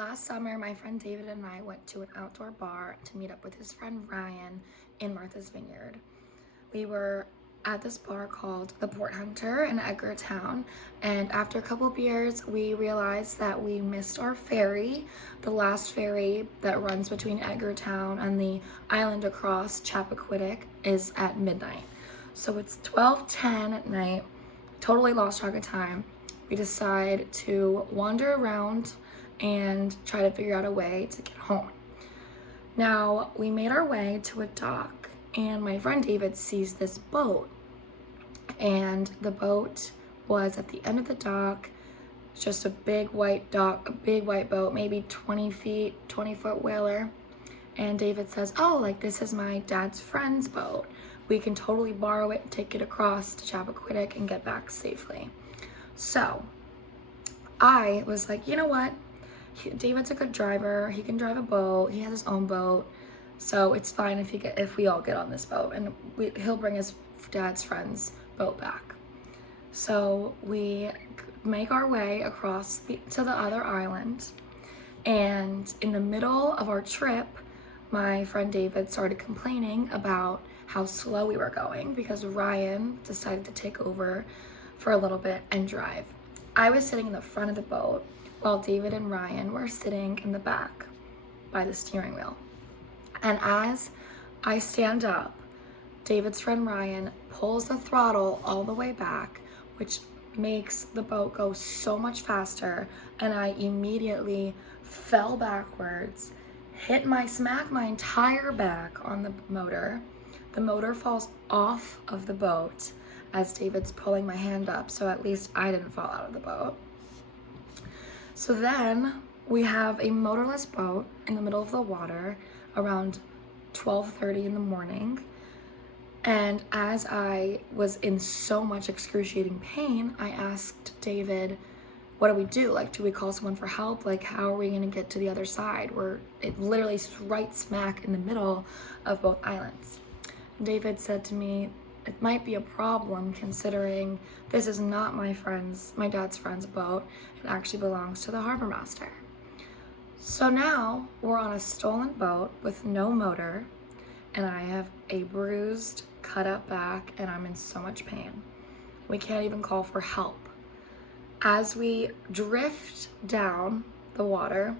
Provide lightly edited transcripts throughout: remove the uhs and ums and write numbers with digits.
Last summer, my friend David and I went to an outdoor bar to meet up with his friend Ryan in Martha's Vineyard. We were at this bar called the Port Hunter in Edgartown, and after a couple beers, we realized that we missed our ferry. The last ferry that runs between Edgartown and the island across Chappaquiddick is at midnight. So it's 12:10 at night, totally lost track of time. We decide to wander around and try to figure out a way to get home. Now, we made our way to a dock, and my friend David sees this boat, and the boat was at the end of the dock. Just a big white dock, a big white boat, maybe 20-foot whaler. And David says, oh, like, this is my dad's friend's boat. We can totally borrow it, take it across to Chappaquiddick and get back safely. So I was like, you know what? David's a good driver. He can drive a boat. He has his own boat. So it's fine if we all get on this boat, and he'll bring his dad's friend's boat back. So we make our way across to the other island, and in the middle of our trip, my friend David started complaining about how slow we were going because Ryan decided to take over for a little bit and drive. I was sitting in the front of the boat while David and Ryan were sitting in the back by the steering wheel. And as I stand up, David's friend Ryan pulls the throttle all the way back, which makes the boat go so much faster, and I immediately fell backwards, smacked my entire back on the motor. The motor falls off of the boat as David's pulling my hand up, so at least I didn't fall out of the boat. So then we have a motorless boat in the middle of the water around 12:30 in the morning. And as I was in so much excruciating pain, I asked David, what do we do? Like, do we call someone for help? Like, how are we gonna get to the other side? It literally is right smack in the middle of both islands. David said to me, it might be a problem considering this is not my dad's friend's boat. It actually belongs to the harbor master. So now we're on a stolen boat with no motor, and I have a bruised, cut up back, and I'm in so much pain. We can't even call for help. As we drift down the water,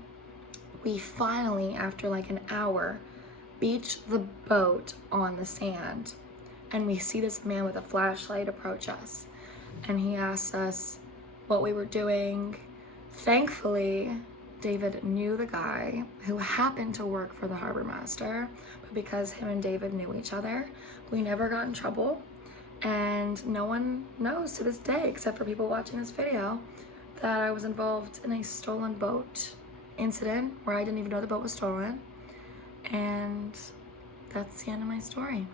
we finally, after like an hour, beach the boat on the sand. And we see this man with a flashlight approach us. And he asks us what we were doing. Thankfully, David knew the guy who happened to work for the harbor master, but because him and David knew each other, we never got in trouble. And no one knows to this day, except for people watching this video, that I was involved in a stolen boat incident where I didn't even know the boat was stolen. And that's the end of my story.